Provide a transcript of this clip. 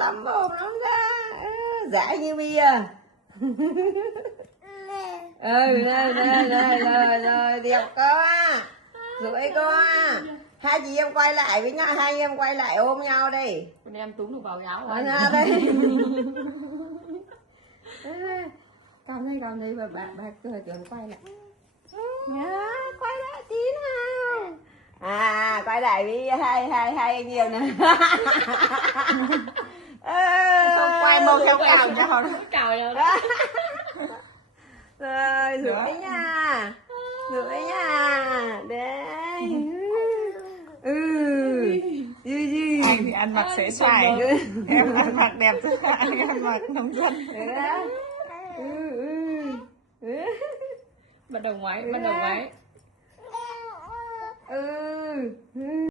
lắm mồm lắm ra. Giải như bây giờ. Rồi đẹp quá. Rưỡi quá. Hai chị em quay lại với nhau, hai em quay lại ôm nhau đi. Con em túm được vào áo Ở nhà đây. Cầm đây và bà cười tưởng quay lại. Quay lại tí nào. Quay lại với hai anh nhiều nè. Không quay màu theo cào nhau. Cào nhau đó. Rồi rưỡi nha. Rưỡi nha. Đấy. Anh thì ăn mặc xế xoài, em ăn mặc đẹp chứ, anh ăn mặc nông dân. Bắt đầu ngoái, bắt đầu ngoái.